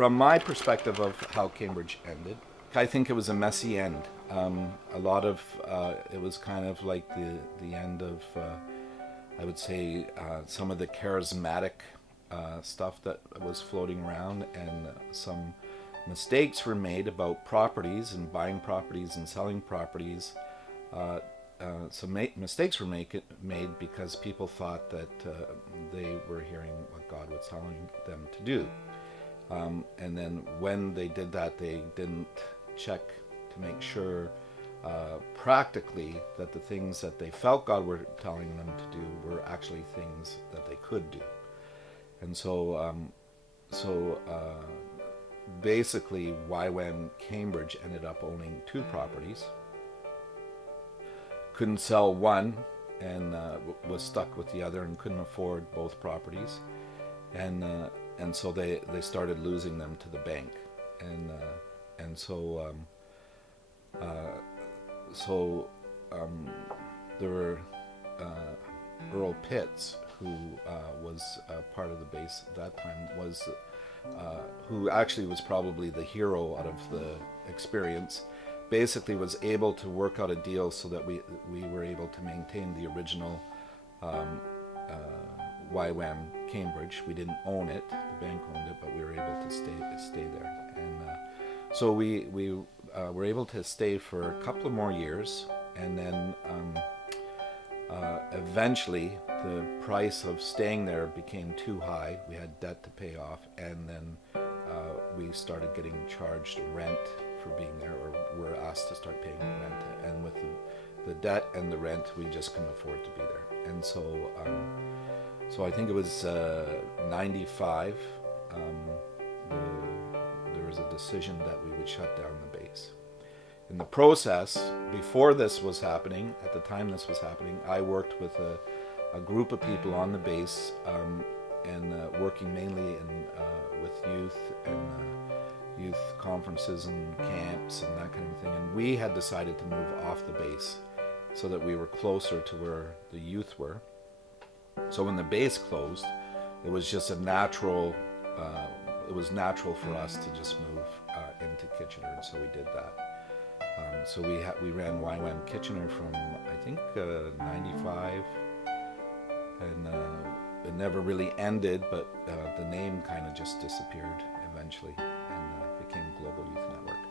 from my perspective of how Cambridge ended, I think it was a messy end. A lot of it was kind of like the end of, I would say, some of the charismatic stuff that was floating around, and some mistakes were made about properties and buying properties and selling properties. Some mistakes were made because people thought that they were hearing what God was telling them to do. And then when they did that, they didn't check to make sure practically that the things that they felt God were telling them to do were actually things that they could do. And so basically YWAM Cambridge ended up owning 2 properties, couldn't sell one, and was stuck with the other and couldn't afford both properties, and so they started losing them to the bank, and so there were Earl Pitts, who was part of the base at that time, was who actually was probably the hero out of the experience. Basically was able to work out a deal so that we were able to maintain the original YWAM Cambridge. We didn't own it; the bank owned it, but we were able to stay there. And so we were able to stay for a couple of more years, and then eventually the price of staying there became too high. We had debt to pay off, and then we started getting charged rent for being there, or were asked to start paying rent. And with the debt and the rent, we just couldn't afford to be there. And so I think it was 95, there was a decision that we would shut down the base. In the process, before this was happening, at the time this was happening, I worked with a group of people on the base, and working mainly with youth and youth conferences and camps and that kind of thing. And we had decided to move off the base so that we were closer to where the youth were. So when the base closed, it was just a natural, it was natural for us to just move into Kitchener, and so we did that. So we ran YWAM Kitchener from, I think, 95, and it never really ended, but the name kind of just disappeared eventually, and became Global Youth Network.